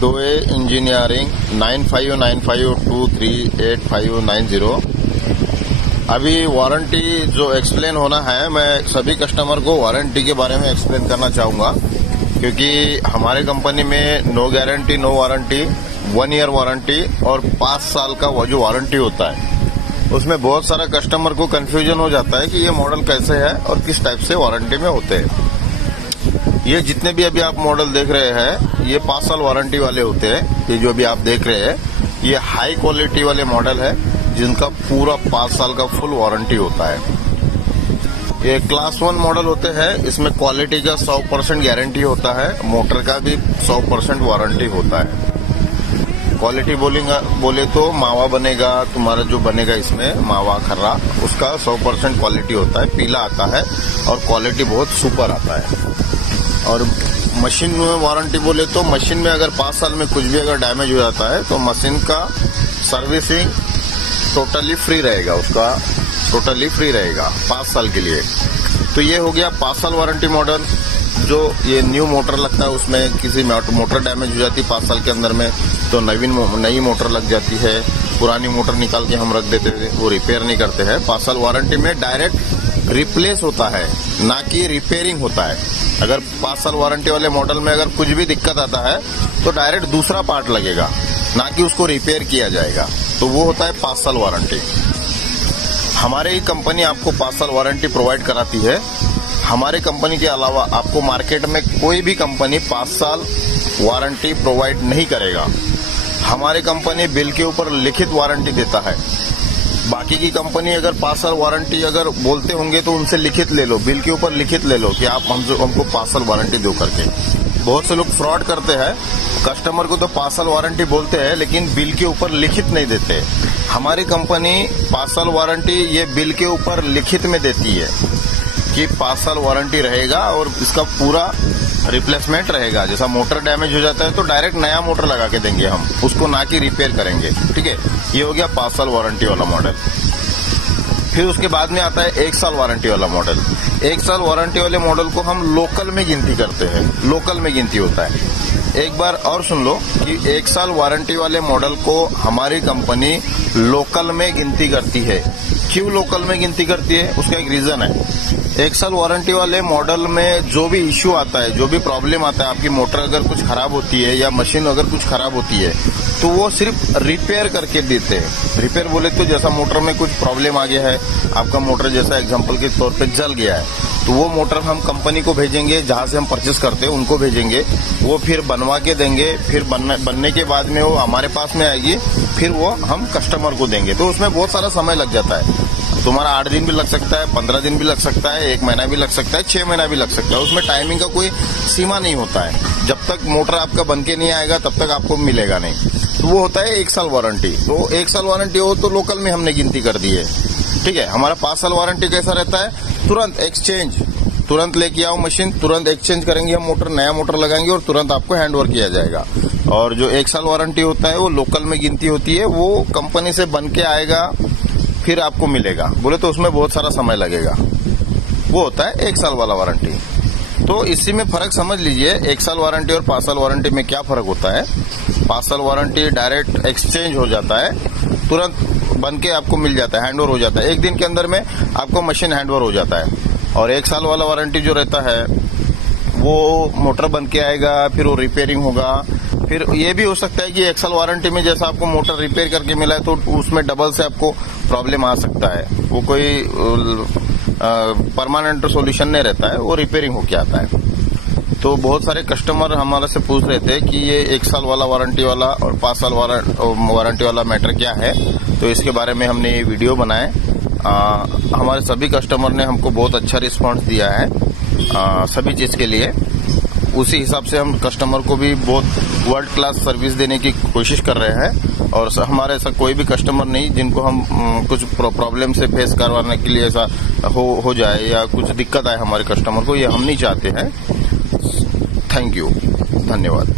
दोए इंजीनियरिंग 9595238590। अभी वारंटी जो एक्सप्लेन होना है, मैं सभी कस्टमर को वारंटी के बारे में एक्सप्लेन करना चाहूँगा, क्योंकि हमारे कंपनी में no guarantee no warranty, 1 year warranty और 5 साल का वो जो वारंटी होता है, उसमें बहुत सारा कस्टमर को कंफ्यूजन हो जाता है कि ये मॉडल कैसे है और किस टाइप से वारंटी में होते हैं। ये जितने भी अभी आप मॉडल देख रहे हैं, ये 5 साल वारंटी वाले होते हैं। ये जो अभी आप देख रहे हैं, ये हाई क्वालिटी वाले मॉडल है जिनका पूरा 5 साल का फुल वारंटी होता है। ये क्लास 1 मॉडल होते हैं, इसमें क्वालिटी का 100% गारंटी होता है, मोटर का भी 100% वारंटी होता है। क्वालिटी बोले तो मावा बनेगा, तुम्हारा जो बनेगा इसमें मावा खर्रा, उसका 100% क्वालिटी होता है, पीला आता है और क्वालिटी बहुत सुपर आता है। और मशीन में वारंटी बोले तो मशीन में अगर 5 साल में कुछ भी अगर डैमेज हो जाता है तो मशीन का सर्विसिंग टोटली फ्री रहेगा, उसका टोटली फ्री रहेगा 5 साल के लिए। तो ये हो गया 5 साल वारंटी मॉडल। जो ये न्यू मोटर लगता है, उसमें किसी मोटर डैमेज हो जाती है 5 साल के अंदर में, तो नई मोटर लग जाती है। पुरानी मोटर निकाल के हम रख देते थे, वो रिपेयर नहीं करते हैं। 5 साल वारंटी में डायरेक्ट रिप्लेस होता है, ना कि रिपेयरिंग होता है। अगर 5 साल वारंटी वाले मॉडल में अगर कुछ भी दिक्कत आता है तो डायरेक्ट दूसरा पार्ट लगेगा, ना कि उसको रिपेयर किया जाएगा। तो वो होता है 5 साल वारंटी। हमारे ही कंपनी आपको 5 साल वारंटी प्रोवाइड कराती है। हमारे कंपनी के अलावा आपको मार्केट में कोई भी कंपनी 5 साल वारंटी प्रोवाइड नहीं करेगा। हमारी कंपनी बिल के ऊपर लिखित वारंटी देता है। बाकी की कंपनी अगर 5 साल वारंटी अगर बोलते होंगे तो उनसे लिखित ले लो, बिल के ऊपर लिखित ले लो कि आप हमको 5 साल वारंटी दो करके। बहुत से लोग फ्रॉड करते हैं, कस्टमर को तो 5 साल वारंटी बोलते हैं लेकिन बिल के ऊपर लिखित नहीं देते। हमारी कंपनी 5 साल वारंटी ये बिल के ऊपर लिखित में देती है कि 5 साल वारंटी रहेगा और इसका पूरा रिप्लेसमेंट रहेगा। जैसा मोटर डैमेज हो जाता है तो डायरेक्ट नया मोटर लगा के देंगे हम उसको, ना कि रिपेयर करेंगे। ठीक है, ये हो गया 5 साल वारंटी वाला मॉडल। फिर उसके बाद में आता है 1 साल वारंटी वाला मॉडल। 1 साल वारंटी वाले मॉडल को हम लोकल में गिनती करते हैं, लोकल में गिनती होता है। एक बार और सुन लो कि 1 साल वारंटी वाले मॉडल को हमारी कंपनी लोकल में गिनती करती है। क्यों लोकल में गिनती करती है, उसका एक रीजन है। 1 साल वारंटी वाले मॉडल में जो भी इश्यू आता है, जो भी प्रॉब्लम आता है, आपकी मोटर अगर कुछ खराब होती है या मशीन अगर कुछ खराब होती है तो वो सिर्फ रिपेयर करके देते हैं। रिपेयर बोले तो जैसा मोटर में कुछ प्रॉब्लम आ गया है, आपका मोटर जैसा एग्जांपल के तौर पे जल गया है, तो वो मोटर हम कंपनी को भेजेंगे, जहां से हम परचेस करते हैं उनको भेजेंगे, वो फिर बनवा के देंगे। फिर बनने के बाद में वो हमारे पास में आएगी, फिर वो हम कस्टमर को देंगे। तो उसमें बहुत सारा समय लग जाता है। तुम्हारा 8 दिन भी लग सकता है, 15 दिन भी लग सकता है, 1 महीना भी लग सकता है, 6 महीना भी लग सकता है। उसमें टाइमिंग का कोई सीमा नहीं होता है। जब तक मोटर आपका बन के नहीं आएगा तब तक आपको मिलेगा नहीं। तो वो होता है 1 साल वारंटी। तो 1 साल वारंटी हो तो लोकल में हमने गिनती कर दी है। ठीक है, हमारा 5 साल वारंटी कैसा रहता है, तुरंत एक्सचेंज, तुरंत लेके आओ मशीन, तुरंत एक्सचेंज करेंगे हम मोटर, नया मोटर लगाएंगे और तुरंत आपको हैंड ओवर किया जाएगा। और जो 1 साल वारंटी होता है वो लोकल में गिनती होती है, वो कंपनी से बन के आएगा फिर आपको मिलेगा। बोले तो उसमें बहुत सारा समय लगेगा। वो होता है 1 साल वाला वारंटी। तो इसी में फर्क समझ लीजिए, 1 साल वारंटी और 5 साल वारंटी में क्या फर्क होता है। 5 साल वारंटी डायरेक्ट एक्सचेंज हो जाता है, तुरंत बन के आपको मिल जाता है, हैंडओवर हो जाता है, 1 दिन के अंदर में आपको मशीन हैंडओवर हो जाता है। और 1 साल वाला वारंटी जो रहता है वो मोटर बन के आएगा, फिर वो रिपेयरिंग होगा। फिर ये भी हो सकता है कि 1 साल वारंटी में जैसा आपको मोटर रिपेयर करके मिला है तो उसमें डबल से आपको प्रॉब्लम आ सकता है। वो कोई परमानेंट सॉल्यूशन नहीं रहता है, वो रिपेयरिंग होके आता है। तो बहुत सारे कस्टमर हमारे से पूछ रहे थे कि ये 1 साल वाला वारंटी वाला और 5 साल वारंटी वाला मैटर क्या है। तो इसके बारे में हमने ये वीडियो बनाए। हमारे सभी कस्टमर ने हमको बहुत अच्छा रिस्पांस दिया है सभी चीज के लिए। उसी हिसाब से हम कस्टमर को भी बहुत वर्ल्ड क्लास सर्विस देने की कोशिश कर रहे हैं। और हमारे ऐसा कोई भी कस्टमर नहीं जिनको हम कुछ प्रॉब्लम से फेस करवाने के लिए ऐसा हो जाए या कुछ दिक्कत आए हमारे कस्टमर को, ये हम नहीं चाहते हैं। थैंक यू, धन्यवाद।